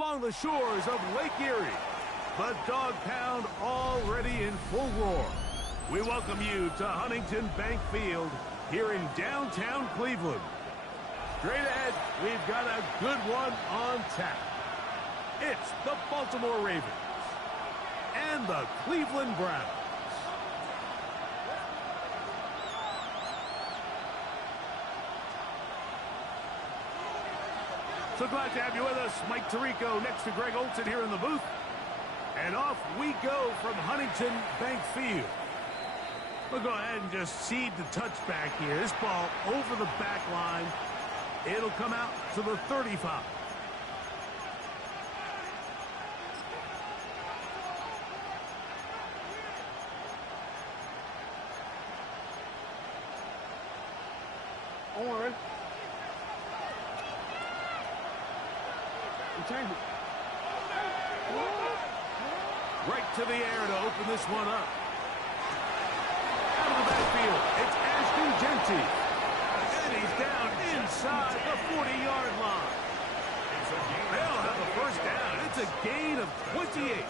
along the shores of Lake Erie. The Dog Pound already in full roar. We welcome you to Huntington Bank Field here in downtown Cleveland. Straight ahead, we've got a good one on tap. It's the Baltimore Ravens and the Cleveland Browns. So glad to have you with us. Mike Tirico next to Greg Olson here in the booth. And off we go from Huntington Bank Field. We'll go ahead and just seed the touchback here. This ball over the back line. It'll come out to the 35. Owen. Right to the air to open this one up. Out of the backfield, it's Ashton Genty. And he's down inside the 40-yard line. They'll have a first down. It's a gain of 28.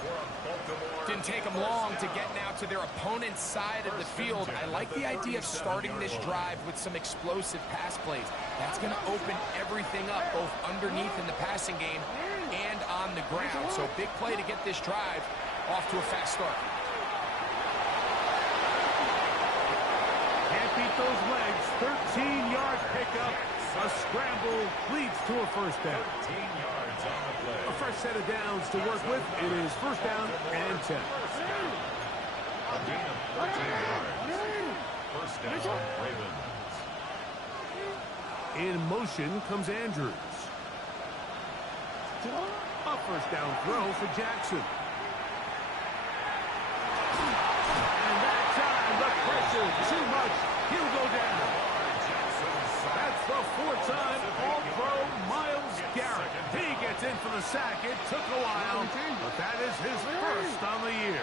Didn't take them long to get now to their opponent's side of the field. I like the idea of starting this drive with some explosive pass plays. That's going to open everything up, both underneath in the passing game and on the ground. So big play to get this drive off to a fast start. Can't beat those legs. 13-yard pickup. A scramble leads to a first down. 13 yards on the play. A fresh set of downs to work with. It is first down and 10. A gain of 13 yards. First down, Ravens. In motion comes Andrews. A first down throw for Jackson. And that time, the pressure too much. He'll go down. That's the four-time All-Pro Myles Garrett. He gets in for the sack. It took a while, but that is his first on the year.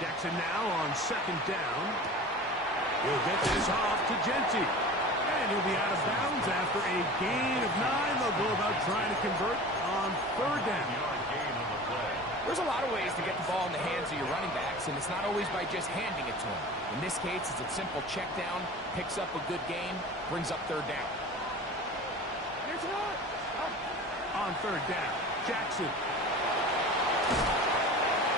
Jackson now on second down. He'll get this off to Genty. And he'll be out of bounds after a gain of 9. They'll go about trying to convert on third down. There's a lot of ways to get the ball in the hands of your running backs, and it's not always by just handing it to them. In this case, it's a simple check down, picks up a good gain, brings up third down. On third down, Jackson.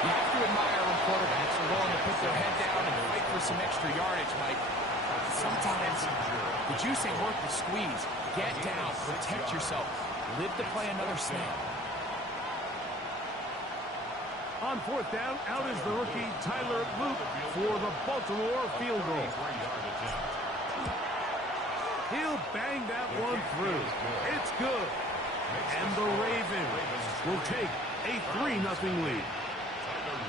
You have to admire when quarterbacks are willing to put their head down and fight for some extra yardage, Mike. Sometimes the juice ain't worth the squeeze. Get down, protect yourself, live to play another snap. On fourth down, out is the rookie Tyler Luke for the Baltimore field goal. He'll bang that one through. It's good. And the Ravens will take a 3-0 lead.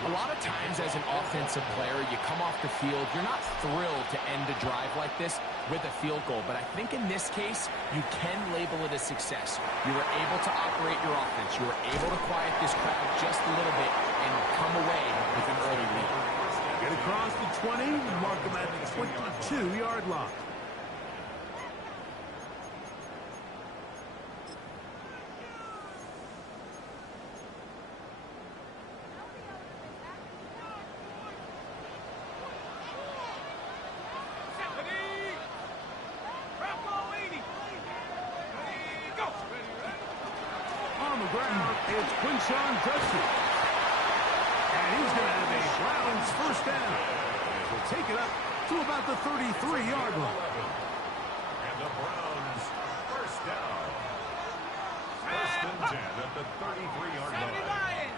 A lot of times as an offensive player, you come off the field, you're not thrilled to end a drive like this with a field goal. But I think in this case, you can label it a success. You were able to operate your offense. You were able to quiet this crowd just a little bit and come away with an early lead. Get across the 20, mark them at the 22-yard line. Take it up to about the 33-yard line. And the Browns first down. First and 10 at the 33-yard line.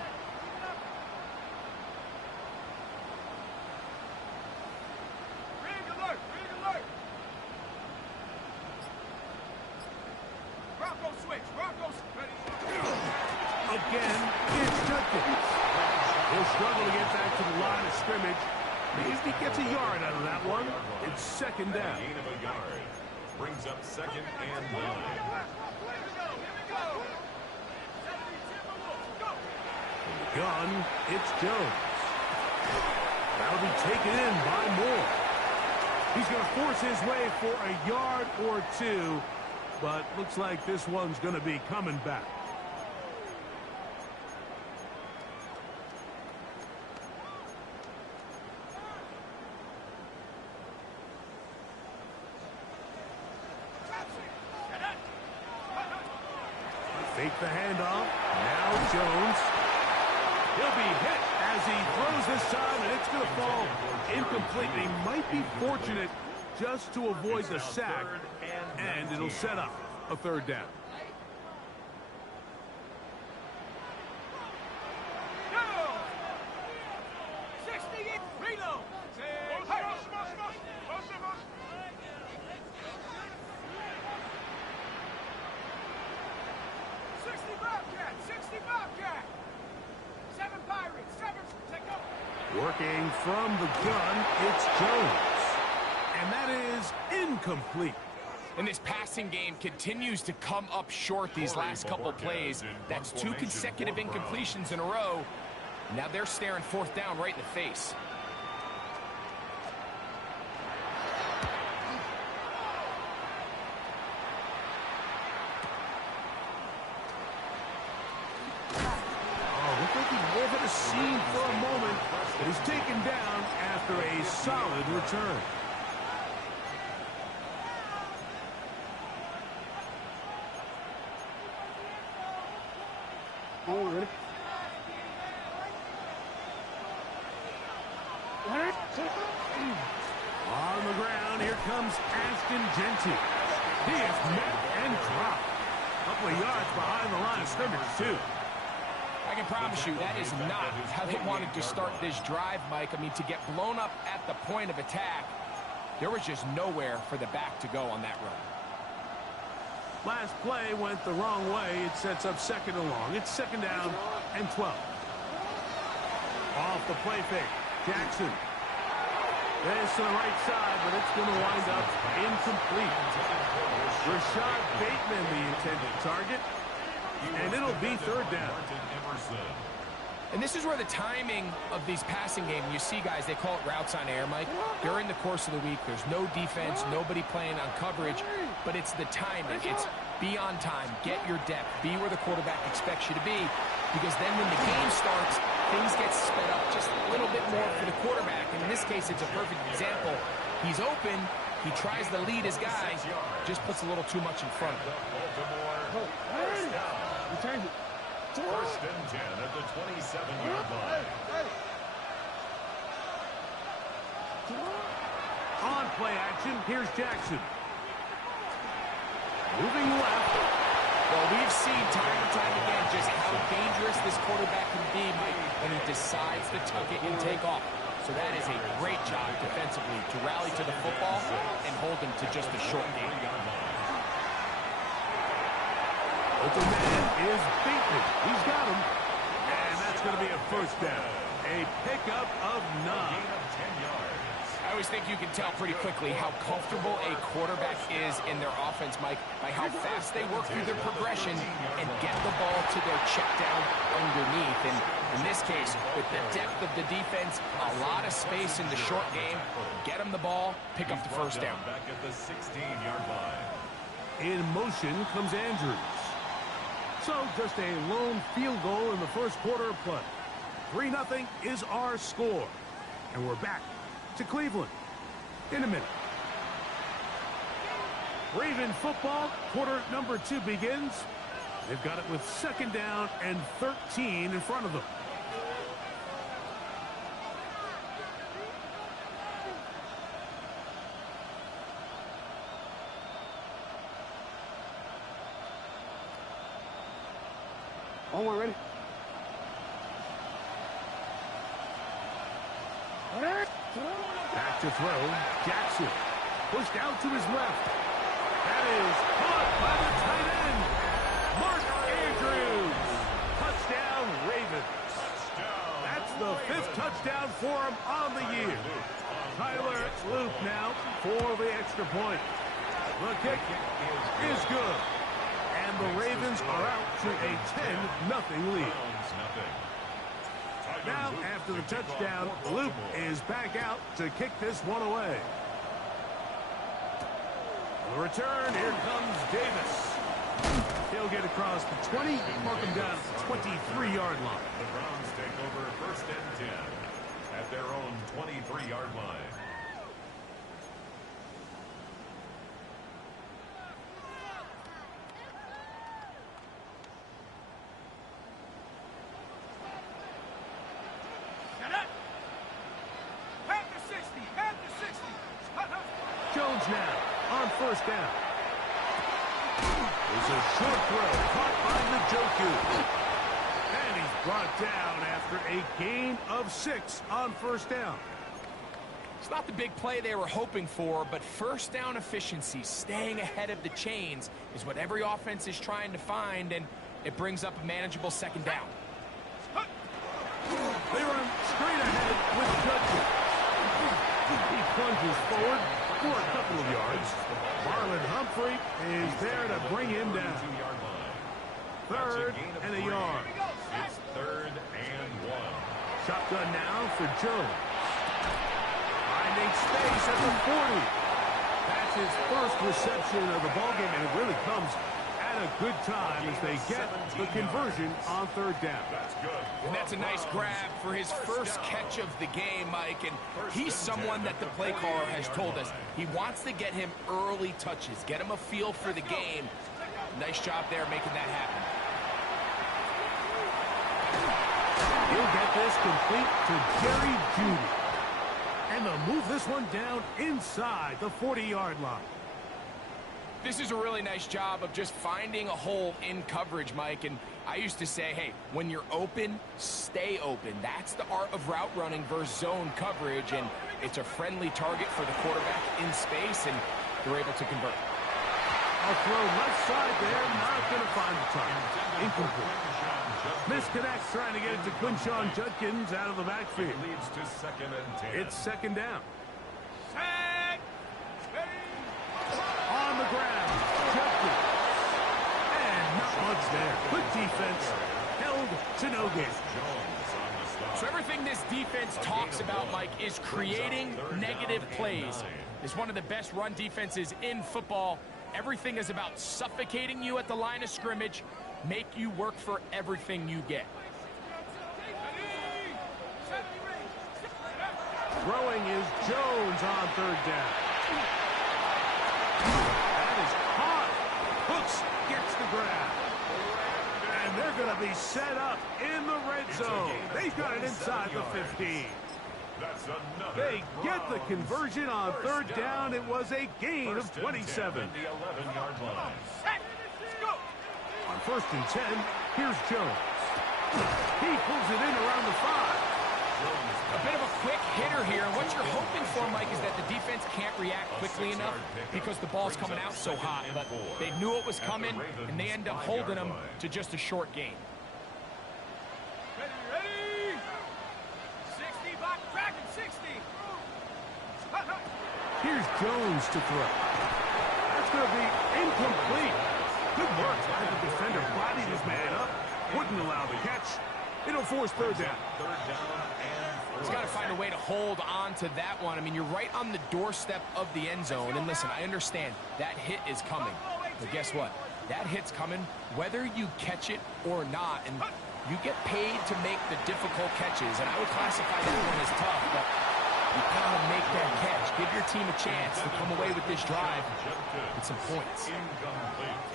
Ring alert! Bronco switch, Again, it's Judkins. He'll struggle to get back to the line of scrimmage. If he gets a yard out of that one, it's second down. Gain of a yard. Brings up second and 9. From the gun, it's Jones. Out they'll be taken in by more. He's going to force his way for a yard or two, but looks like this one's going to be coming back. Fake the handoff. Now Jones. He'll be hit as he throws this time, and it's going to fall incomplete. He might be fortunate just to avoid the sack, and it'll set up a third down. Working from the gun, it's Jones. And that is incomplete. And this passing game continues to come up short these last couple plays. That's 2 consecutive incompletions in a row. Now they're staring fourth down right in the face. Over the scene for a moment, but he's taken down after a solid return. On the ground, here comes Ashton Genty. He is met and dropped. A couple of yards behind the line of scrimmage, too. I can promise you that is not how they wanted to start this drive, Mike. I mean, to get blown up at the point of attack, there was just nowhere for the back to go on that run. Last play went the wrong way. It sets up second and long. It's second down and 12. Off the play fake. Jackson. This to the right side, but it's going to wind up incomplete. Rashad Bateman, the intended target. And it'll be third down. And this is where the timing of these passing games, you see guys, they call it routes on air, Mike. During the course of the week, there's no defense, nobody playing on coverage, but it's the timing. It's be on time, get your depth, be where the quarterback expects you to be, because then when the game starts, things get sped up just a little bit more for the quarterback. And in this case, it's a perfect example. He's open, he tries to lead his guy, just puts a little too much in front of him. First and 10 at the 27-yard line. On play action, here's Jackson. Moving left. Well, we've seen time and time again just how dangerous this quarterback can be, Mike, when he decides to tuck it and take off. So that is a great job defensively to rally to the football and hold him to just a short game. Open man is beaten. He's got him. And that's going to be a first down. A pickup of 9. I always think you can tell pretty quickly how comfortable a quarterback is in their offense, Mike, by how fast they work through their progression and get the ball to their check down underneath. And in this case, with the depth of the defense, a lot of space in the short game, get them the ball, pick up the first down. Back at the 16-yard line. In motion comes Andrews. So just a lone field goal in the first quarter of play. 3-0 is our score. And we're back to Cleveland in a minute. Raven football, quarter number 2 begins. They've got it with second down and 13 in front of them. Oh, we're ready. Back to throw. Jackson pushed out to his left. That is caught by the tight end, Mark Andrews. Touchdown, Ravens. That's the 5th touchdown for him on the year. Tyler Luke now for the extra point. The kick is good. And the Ravens are out to a 10-0 lead. Now, after the touchdown, Luke is back out to kick this one away. The return, here comes Davis. He'll get across the 20, mark him down at the 23-yard line. The Browns take over 1st and 10 at their own 23-yard line. Jones now on 1st down. There's a short throw caught by Njoku. And he's brought down after a gain of 6 on 1st down. It's not the big play they were hoping for, but 1st down efficiency, staying ahead of the chains, is what every offense is trying to find, and it brings up a manageable 2nd down. They run straight ahead with Judkins. He plunges forward for a couple of yards. Marlon Humphrey is there to bring him down. 3rd and a yard. It's 3rd and 1. Shotgun now for Jones. Finding space at the 40. That's his first reception of the ballgame, and it really comes at a good time as they get the conversion on 3rd down. That's good. And that's a nice grab for his first catch of the game, Mike. And he's someone that the play caller has told us he wants to get him early touches, get him a feel for the game. Nice job there making that happen. He'll get this complete to Jerry Jeudy. And they'll move this one down inside the 40-yard line. This is a really nice job of just finding a hole in coverage, Mike. And I used to say, hey, when you're open, stay open. That's the art of route running versus zone coverage. And it's a friendly target for the quarterback in space, and they're able to convert. A throw left side there, not going to find the target. Incomplete. Misconnect trying to get it to Quinshon Judkins out of the backfield. Leads to 2nd and 10. It's 2nd down. On the ground, Judkins. And not much there. Good defense. Held to no gain. So everything this defense talks about, Mike, is creating negative plays. It's one of the best run defenses in football. Everything is about suffocating you at the line of scrimmage, make you work for everything you get. Throwing is Jones on 3rd down. That is caught. Hooks gets the grab. And they're going to be set up in the red zone. They've got it inside the 15. They get the conversion on 3rd down. It was a gain of 27. On 1st and 10, here's Jones. He pulls it in around the 5. A bit of a quick hitter here, and what you're hoping for, Mike, is that the defense can't react quickly enough because the ball's coming out so hot. But they knew it was coming, and they end up holding them to just a short gain. Ready? 60, back, tracking 60. Here's Jones to throw. That's going to be incomplete. Good work by the defender. Bodied his man up. Wouldn't allow the catch. It'll force 3rd down. He's got to find a way to hold on to that one. I mean, you're right on the doorstep of the end zone. And listen, I understand that hit is coming. But guess what? That hit's coming whether you catch it or not. And you get paid to make the difficult catches. And I would classify that one as tough, but you gotta make that catch. Give your team a chance to come away with this drive with some points.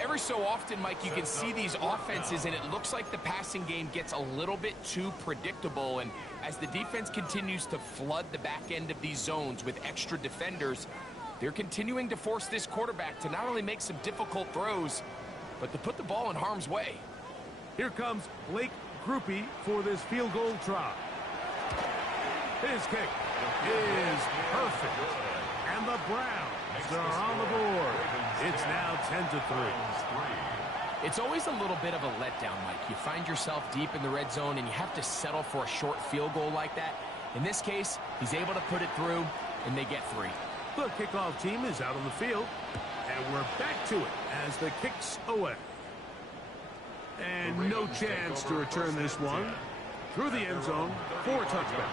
Every so often, Mike, you can see these offenses, and it looks like the passing game gets a little bit too predictable. And as the defense continues to flood the back end of these zones with extra defenders, they're continuing to force this quarterback to not only make some difficult throws, but to put the ball in harm's way. Here comes Blake Grupe for this field goal try. His kick is perfect. And the Browns are on the board. It's now 10-3. It's always a little bit of a letdown, Mike. You find yourself deep in the red zone and you have to settle for a short field goal like that. In this case, he's able to put it through, and they get 3. The kickoff team is out on the field, and we're back to it as the kick's away. And no chance to return this one. through the end zone for a touchdown.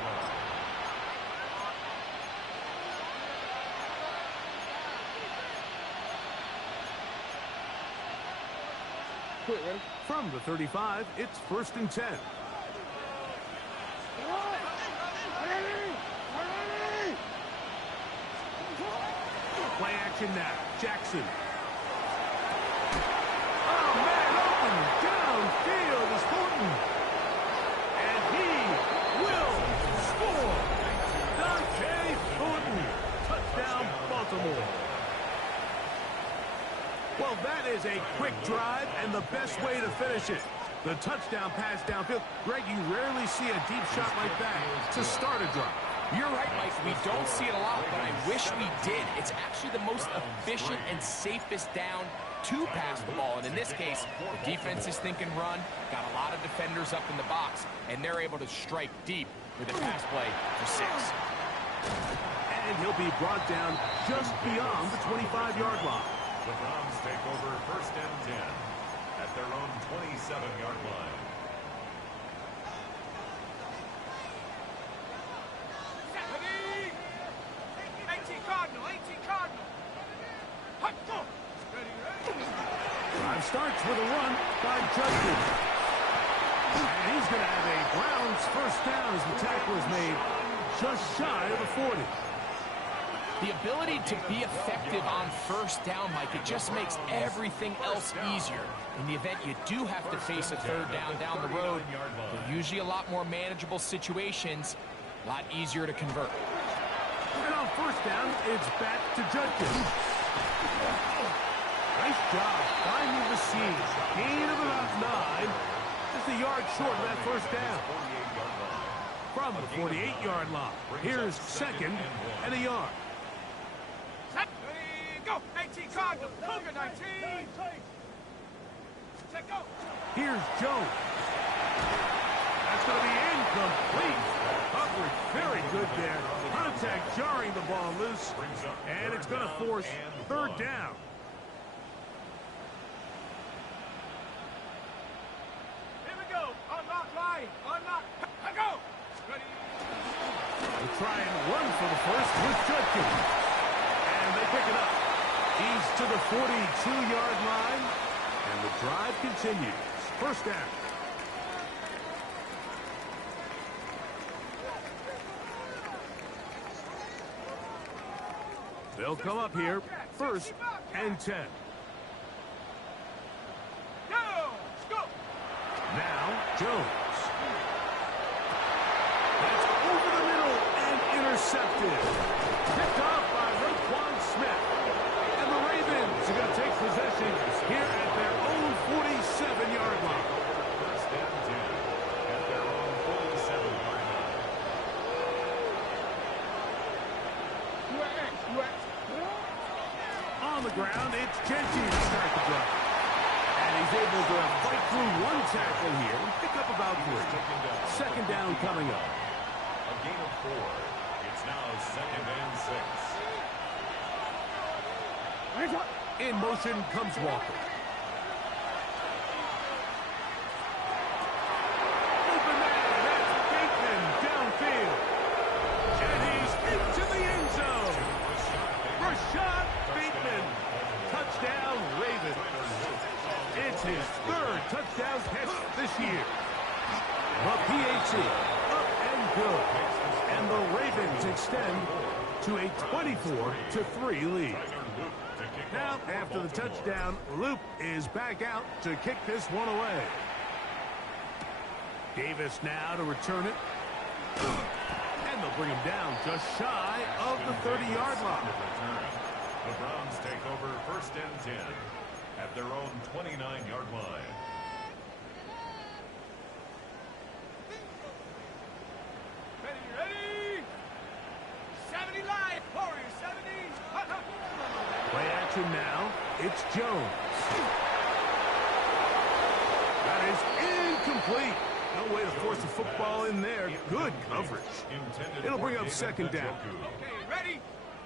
From the 35, it's 1st and 10. Play action now. Jackson. Oh, man, open downfield is Thornton. And he will score. Dante Thornton. Touchdown, Baltimore. Well, that is a quick drive and the best way to finish it. The touchdown pass downfield. Greg, you rarely see a deep shot like that to start a drive. You're right, Mike. We don't see it a lot, but I wish we did. It's actually the most efficient and safest down to pass the ball. And in this case, the defense is thinking run, got a lot of defenders up in the box, and they're able to strike deep with a pass play for 6. And he'll be brought down just beyond the 25-yard line. The Browns take over 1st and 10 at their own 27-yard line. Ready? 18 Cardinal, 18 Cardinal. Hut, go. Ready, ready. Drive starts with a run by Judkins. And he's going to have a Browns first down as the tackle is made just shy of the 40. The ability to be effective on first down, Mike, it just makes everything else easier. In the event you do have to face a 3rd down the road, they're usually a lot more manageable situations, a lot easier to convert. And on first down, it's back to Judkins. Nice job finding the seams. Gain of about 9. Just a yard short of that first down. From the 48-yard line, here's 2nd and a yard. Ready, go. 18 Cardinal, Cougar 19. Set, go. Here's Jones. That's going to be incomplete. Coverage very good there. Contact jarring the ball loose. And it's going to force 3rd down. Here we go. Unlock line. Unlock. Go. Ready. They try and run for the first with Judkins. And they pick it up. He's to the 42-yard line. And the drive continues. First down. They'll come up here. 1st and 10. Go. Now, Jones. That's over the middle and intercepted. Picked off by Roquan Smith. And the Ravens are going to take possession here at their own 47-yard line. 1st and 10 at their own 47-yard line. On the ground, it's Genty to start the drive. And he's able to fight through one tackle here and pick up about 3. 2nd down coming up. A gain of 4. It's now 2nd and 6. In motion comes Walker. Open man, that's Bateman downfield. And he's into the end zone. Rashad Bateman. Touchdown, Ravens. It's his 3rd touchdown catch this year. The PAT up and good. And the Ravens extend to a 24-3 lead. Now, after the touchdown, Loop is back out to kick this one away. Davis now to return it. And they'll bring him down just shy of the 30-yard line. The Browns take over 1st and 10 at their own 29-yard line. Ready. 70 live. Warriors 70. Play action now. It's Jones. That is incomplete. No way to force the football in there. Good coverage. It'll bring up 2nd down. Okay, ready.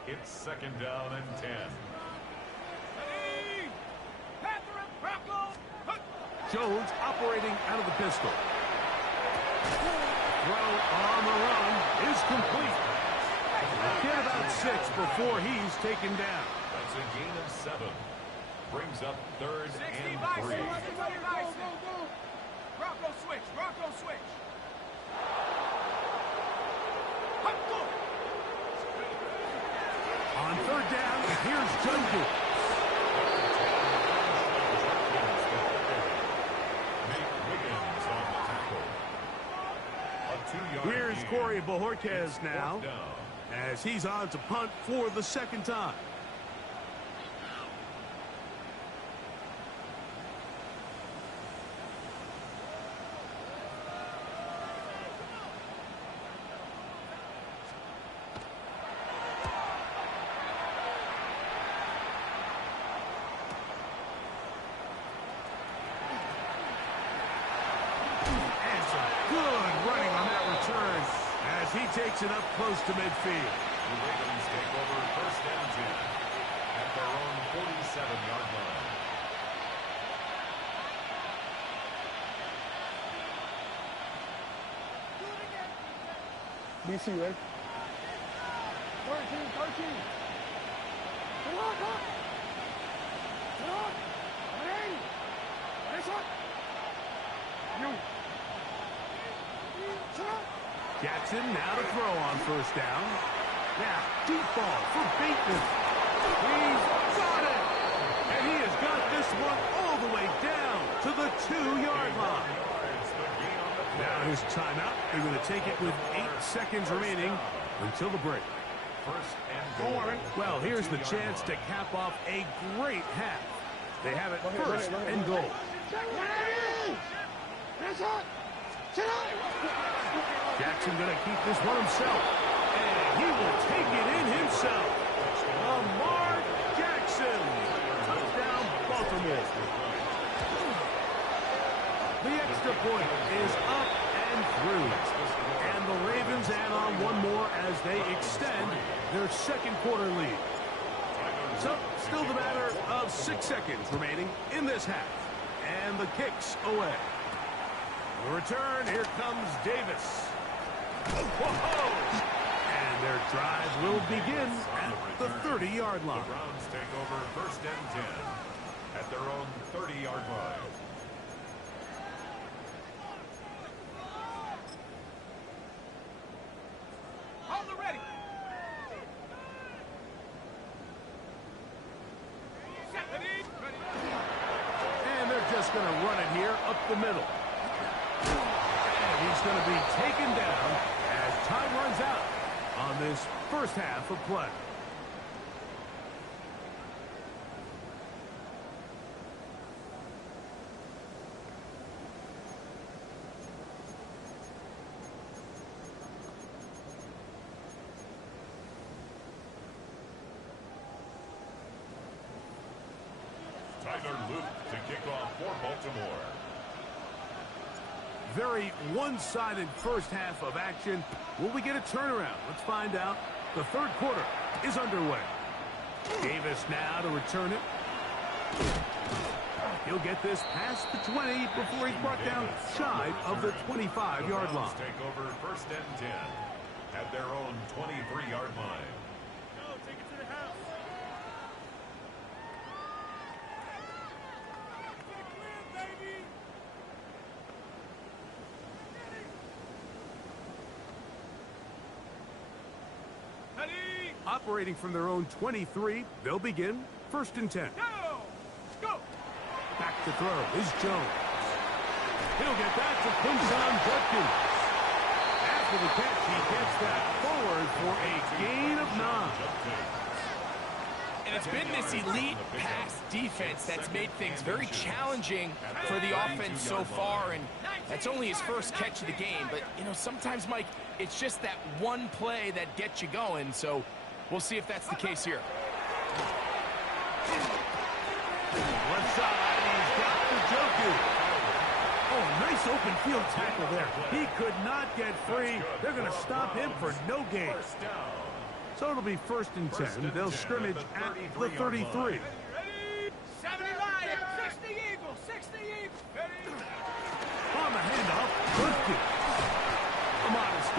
It's 2nd down and 10. Ready. Panther and Bronco. Jones operating out of the pistol. Throw on the run is complete. Get about 6 before he's taken down. That's a gain of 7. Brings up 3rd 60 and Bison. 3. 60 Bison. Bronco switch. Bronco switch. Hop, go. On 3rd down, here's Junkin. Here's Corey Bojorquez now, as he's on to punt for the 2nd time. He takes it up close to midfield. The Ravens take over 1st and 10 at their own 47-yard line. BC, right? 13. Come on. Ready? Nice one. You. Jackson now to throw on 1st down. Now, deep ball for Bateman. He's got it! And he has got this one all the way down to the 2-yard line. Now his timeout. They're going to take it with 8 seconds remaining until the break. 1st and goal. Well, here's the chance to cap off a great half. They have it 1st and goal. Jackson going to keep this one himself. And he will take it in himself. Lamar Jackson. Touchdown, Baltimore. The extra point is up and through. And the Ravens add on one more as they extend their 2nd quarter lead. So, still the matter of 6 seconds remaining in this half. And the kick's away. The return, here comes Davis. Whoa! And their drive will begin at the 30-yard line. The Browns take over 1st and 10 at their own 30-yard line. Hold it ready. And they're just going to run it here up the middle. And he's going to be taken down as time runs out on this 1st half of play. Tyler Luke to kick off for Baltimore. Very one-sided 1st half of action. Will we get a turnaround? Let's find out. The 3rd quarter is underway. Davis now to return it. He'll get this past the 20 before he's brought down shy of the 25-yard line. Take over 1st and 10 at their own 23-yard line. Take it to the house. Operating from their own 23, they'll begin 1st and 10. Go! Back to throw is Jones. He'll get that to Quinton Judkins. After the catch, he gets that forward for a gain of 9. And it's been this elite pass defense that's made things very challenging for the offense so far, and that's only his 1st catch of the game. But, you know, sometimes, Mike, it's just that one play that gets you going, so we'll see if that's the case here. Left side, he's got the Joku. Oh, nice open field tackle there. He could not get free. They're going to stop him for no gain. So it'll be 1st and 10. They'll scrimmage at the 33. Ready? 70 Lions, 60 Eagles, 60 Eagles. Ready? On the handoff, Judkins.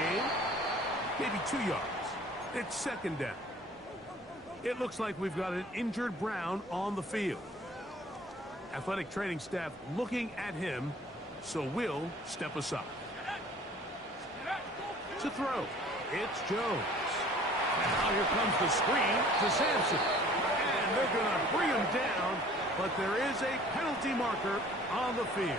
gain. Maybe 2 yards. It's second down. It looks like we've got an injured Brown on the field. Athletic training staff looking at him, so we'll step aside. To throw, it's Jones. And now here comes the screen to Sampson. And they're going to bring him down, but there is a penalty marker on the field.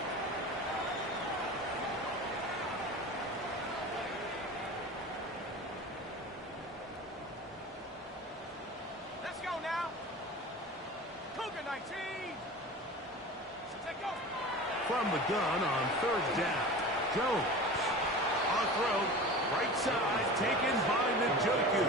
Let's go now. Cougar 19. Take go. From the gun on third down, Jones. On throw, right side, taken by Njoku.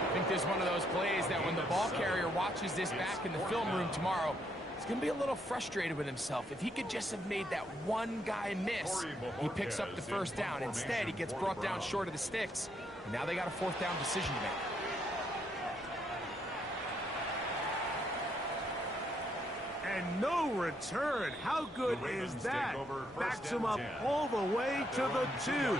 I think this is one of those plays that when the ball carrier watches this back in the film room tomorrow, he's going to be a little frustrated with himself. If he could just have made that one guy miss, he picks up the first down. Instead, he gets brought down short of the sticks. And now they got a fourth down decision to make. And no return. How good is that? Backs him up all the way to the 2.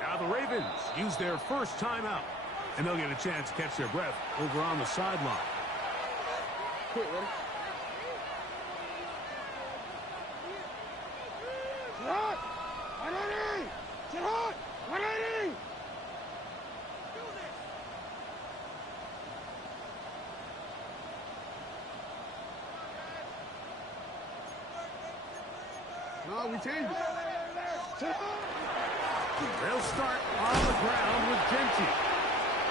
Now the Ravens use their first timeout, and they'll get a chance to catch their breath over on the sideline. Hot! 180! Get hot! 180! No, we changed it. Get hot! They'll start on the ground with Gentry.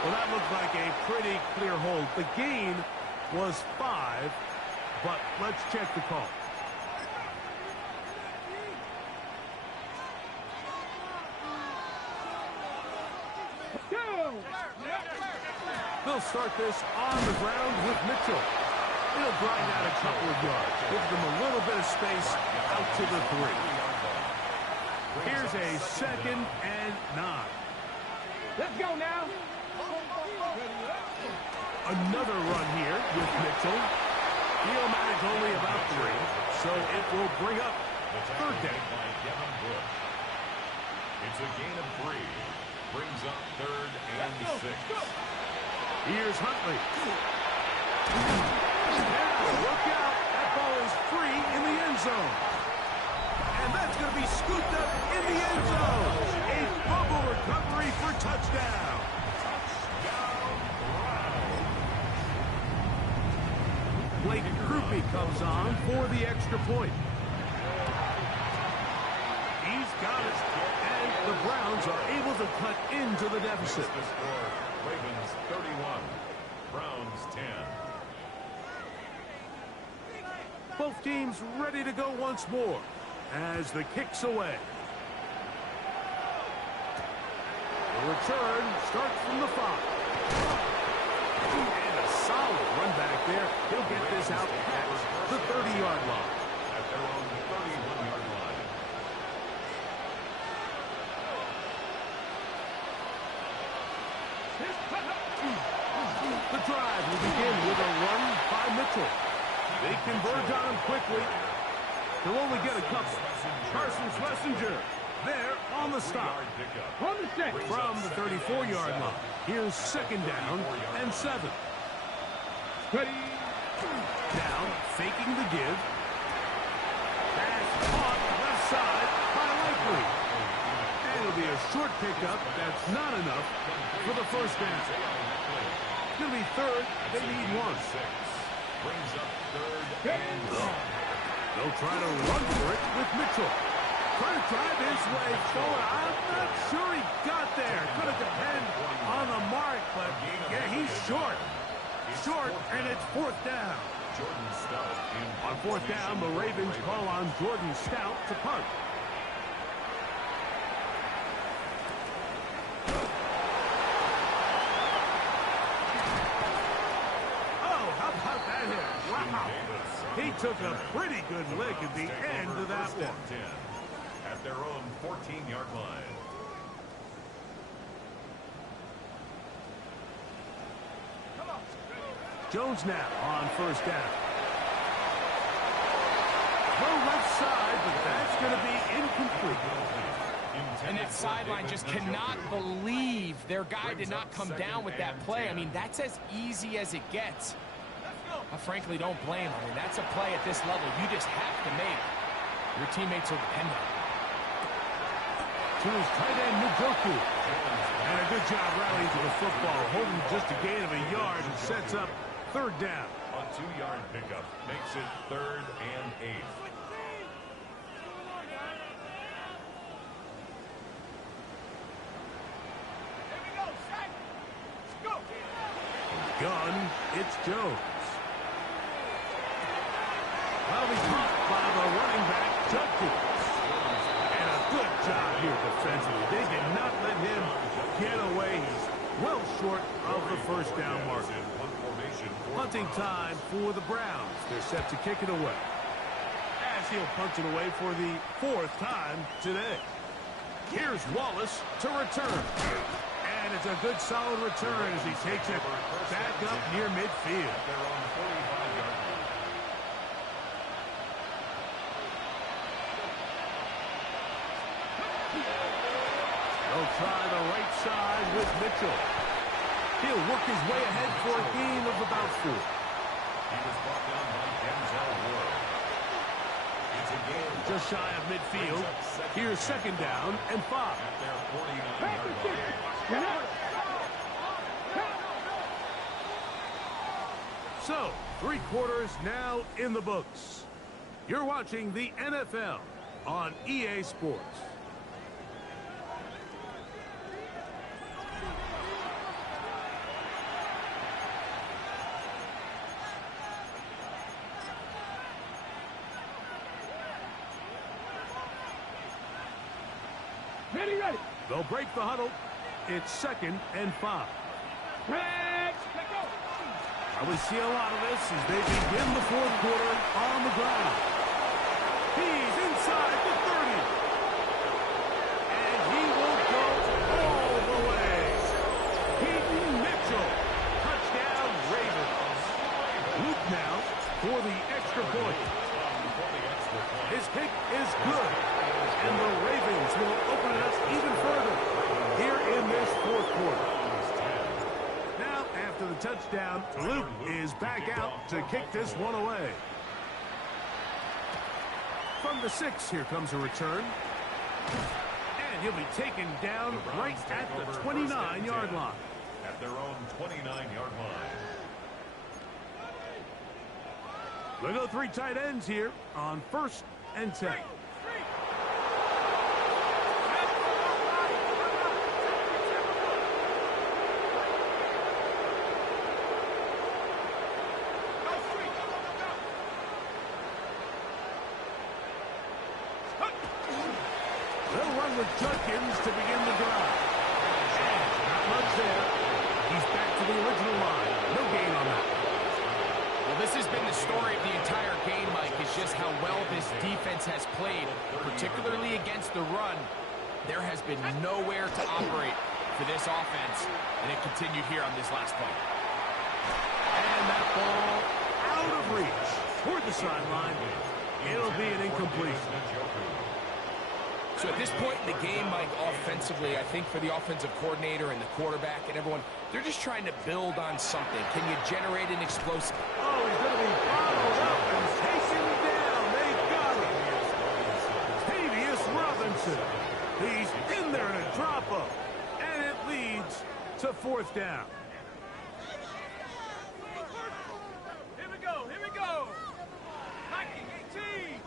Well, that looked like a pretty clear hold. The gain was 5, but let's check the call. They'll start this on the ground with Mitchell. He'll grind out a couple of yards, give them a little bit of space out to the 3. Here's a 2nd and 9. Let's go now. Another run here with Mitchell. He'll manage only about 3, so it will bring up third down. It's a gain of 3. Brings up 3rd and 6. Here's Huntley. Now, look out. That ball is free in the end zone. And that's going to be scooped up in the end zone. A bubble recovery for touchdown. Blake Krupe comes on for the extra point. He's got it. And the Browns are able to cut into the deficit. The score, Ravens 31, Browns 10. Both teams ready to go once more as the kick's away. The return starts from the 5. And a solid run back there. He'll get this out past the 30-yard line. At their own 31-yard line. The drive will begin with a run by Mitchell. They converge on him quickly. They'll only get a couple. Carson Schlesinger there on the stop. On the 6. From the 34-yard line. Here's 2nd down and 7. Ready. Now faking the give. Pass caught left side by Likely. And it'll be a short pickup. That's not enough for the first down. It's going to be 3rd. They need 1. Brings up 3rd and long. They'll try to run for it with Mitchell. Trying to drive his way forward. I'm not sure he got there. Going to depend on the mark, but yeah, he's short. Short, and it's 4th down. Jordan Stout. On 4th down, the Ravens call on Jordan Stout to punt. took a pretty good lick at the end of that one. 10 at their own 14-yard line. Jones now on first down. Throw left side, but that's going to be incomplete. And that sideline just cannot believe their guy did not come down with that play. I mean, that's as easy as it gets. I frankly don't blame him. I mean, that's a play at this level you just have to make. Your teammates are dependent. To his tight end, Njoku. And a good job rallying to the football, holding just a gain of a yard and sets up third down. A 2-yard pickup makes it 3rd and 8. Gun, it's Jones. Well, he's caught by the running back, Judkins. And a good job here defensively. They did not let him get away. He's well short of the first down mark. Punting time for the Browns. They're set to kick it away. As he'll punch it away for the 4th time today. Here's Wallace to return. And it's a good solid return as he takes it back up near midfield. They'll try the right side with Mitchell. He'll work his way ahead for a gain of about 4. He was brought down by Denzel Ward. It's a game just shy of midfield. Here's second down and 5. at their 49-yard line. So, 3 quarters now in the books. You're watching the NFL on EA Sports. Ready. They'll break the huddle. It's second and 5. We see a lot of this as they begin the 4th quarter on the ground. He's inside the 30. And he will go all the way. Keaton Mitchell. Touchdown Ravens. Luke now for the extra point. His kick is good. And the Ravens will open it up even further here in this 4th quarter. Now, after the touchdown, Luke is back out to kick this one away. From the 6, here comes a return. And he'll be taken down right at the 29-yard line. At their own 29-yard line. We'll go 3 tight ends here on 1st and 10. They'll run with Judkins to begin the drive. Not much there. He's back to the original line. No gain on that. Well, this has been the story of the entire game, Mike, is just how well this defense has played, particularly against the run. There has been nowhere to operate for this offense, and it continued here on this last play. And that ball out of reach toward the sideline. It'll be an incompletion. So at this point in the game, Mike, offensively, I think for the offensive coordinator and the quarterback and everyone, they're just trying to build on something. Can you generate an explosive? Oh, he's going to be bottled up and chasing him down. They got him. Tavius Robinson. He's in there in a drop-up. And it leads to 4th down. Here we go. Here we go. 19, 18.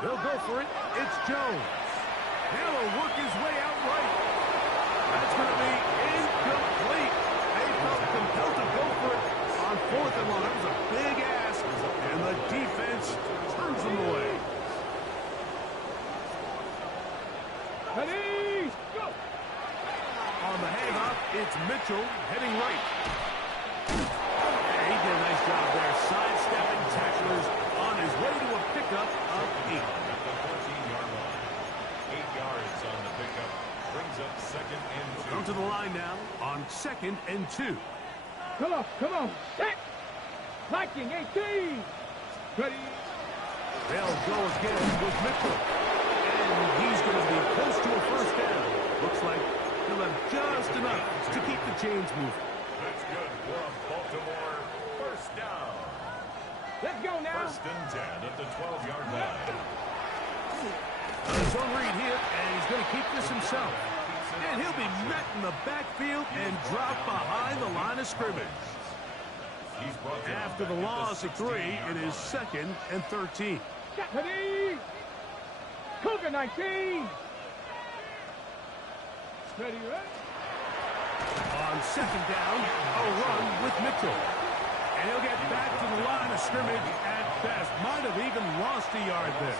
They'll go for it. It's Jones. Now he'll work his way out right. That's going to be incomplete. They felt compelled to go for it on 4th and 1. That was a big ask, and the defense turns them away. pickup of 8. At the 14-yard line. 8 yards on the pickup. Brings up 2nd and 2. Come to the line now on 2nd and 2. Come on, set. Liking 18. Ready. They'll go again with Mitchell. And he's going to be close to a first down. Looks like he'll have just enough to keep the chains moving. That's good for a Baltimore first down. Let's go now. 1st and 10 at the 12-yard line. Zone read here, and he's going to keep this himself. And he'll be met in the backfield and dropped behind the line of scrimmage. After the loss of 3, it is 2nd and 13. Ready. Cougar 19. Ready. On 2nd down, a run with Mitchell. And he'll get back to the line of scrimmage at best. Might have even lost a yard there.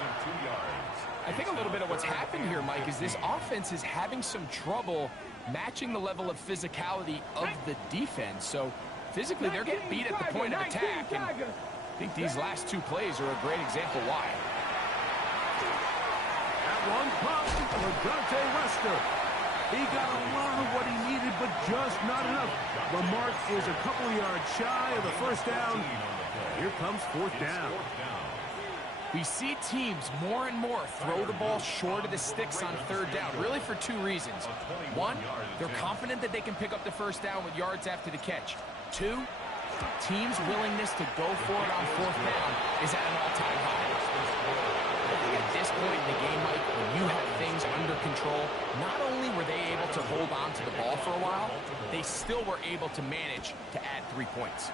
I think a little bit of what's happened here, Mike, is this offense is having some trouble matching the level of physicality of the defense. So physically, they're getting beat at the point of attack, and I think these last 2 plays are a great example why. That one popped for Dante Wester. He got a lot of what he needed, but just not enough. The mark is a couple of yards shy of the first down. Here comes 4th down. We see teams more and more throw the ball short of the sticks on 3rd down, really for 2 reasons. 1, they're confident that they can pick up the first down with yards after the catch. 2, teams' willingness to go for it on 4th down is at an all-time high. I think at this point in the game, Mike, when you have things under control, not only were they able to hold on to the ball for a while, they still were able to manage to add 3 points.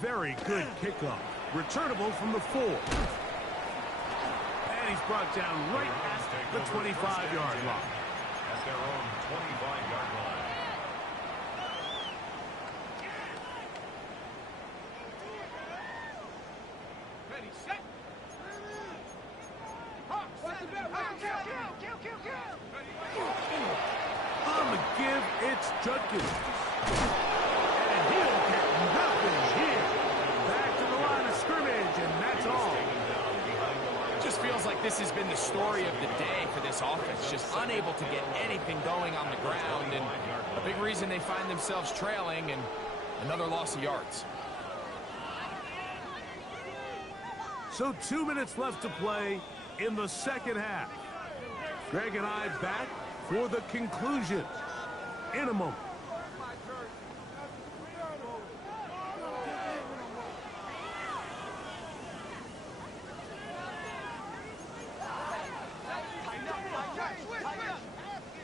Very good kickoff. Returnable from the 4. And he's brought down right at the 25-yard line. At their own 25-yard line. Ready, set. On the give, it's Judkins. And he'll get nothing here. Back to the line of scrimmage, and that's all. It just feels like this has been the story of the day for this offense, just unable to get anything going on the ground, and a big reason they find themselves trailing and another loss of yards. So 2 minutes left to play in the second half. Greg and I back for the conclusion in a moment.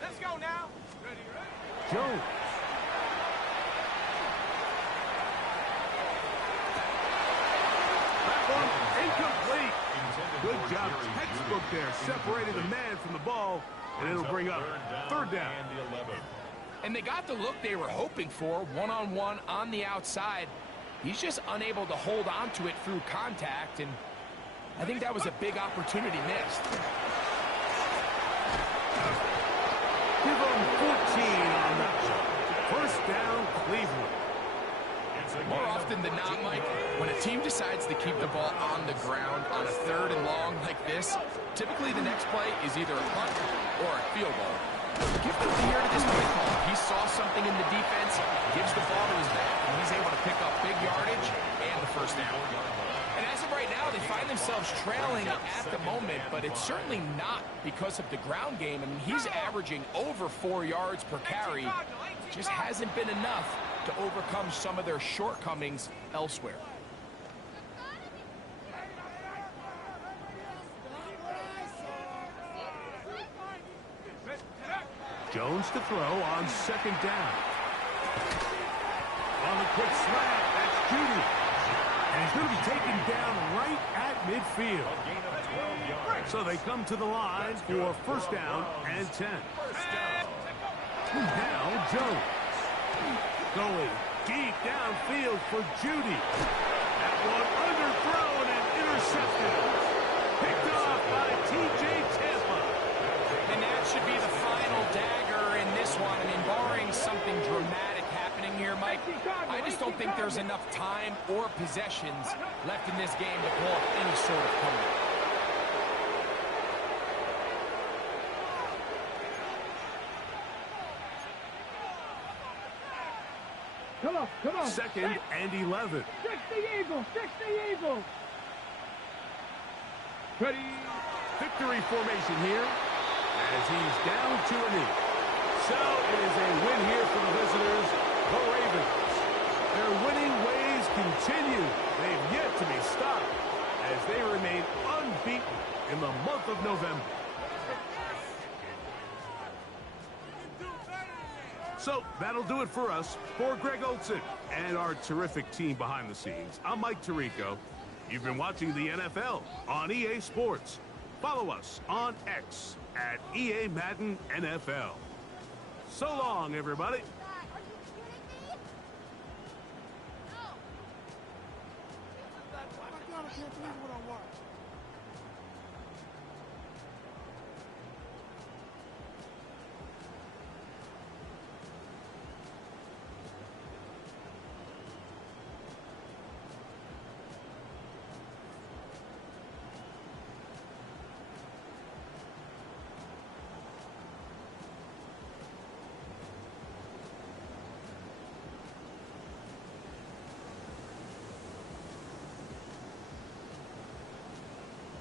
Let's go now. Jones. That one incomplete. Good job, textbook there, separating the man from the ball, and it'll bring up 3rd down. And they got the look they were hoping for, one-on-one on the outside. He's just unable to hold on to it through contact, and I think that was a big opportunity missed. Give them 14 on that one. First down, Cleveland. More often than not, Mike, when a team decides to keep the ball on the ground on a 3rd and long like this, typically the next play is either a punt or a field goal. Give credit here to this play call. He saw something in the defense, gives the ball to his back, and he's able to pick up big yardage and the first down. And as of right now, they find themselves trailing at the moment, but it's certainly not because of the ground game. I mean, he's averaging over 4 yards per carry. Just hasn't been enough to overcome some of their shortcomings elsewhere. Jones to throw on 2nd down. On the quick slant, that's Judy. And he's going to be taken down right at midfield. So they come to the line for 1st down and 10. Now Jones. Going deep downfield for Judy. That one underthrown and intercepted. Picked off by T.J. Tampa. And that should be the final dagger in this one. I mean, barring something dramatic happening here, Mike, I just don't think there's enough time or possessions left in this game to pull off any sort of comeback. Come on. Second and 11. 60 Eagles, 60 Eagles. Ready. Victory formation here as he's down to a knee. So it is a win here for the visitors, the Ravens. Their winning ways continue. They've yet to be stopped as they remain unbeaten in the month of November. So that'll do it for us. For Greg Olson and our terrific team behind the scenes, I'm Mike Tirico. You've been watching the NFL on EA Sports. Follow us on X at EA Madden NFL. So long, everybody. Are you kidding me? No. Oh my God, I can't believe it.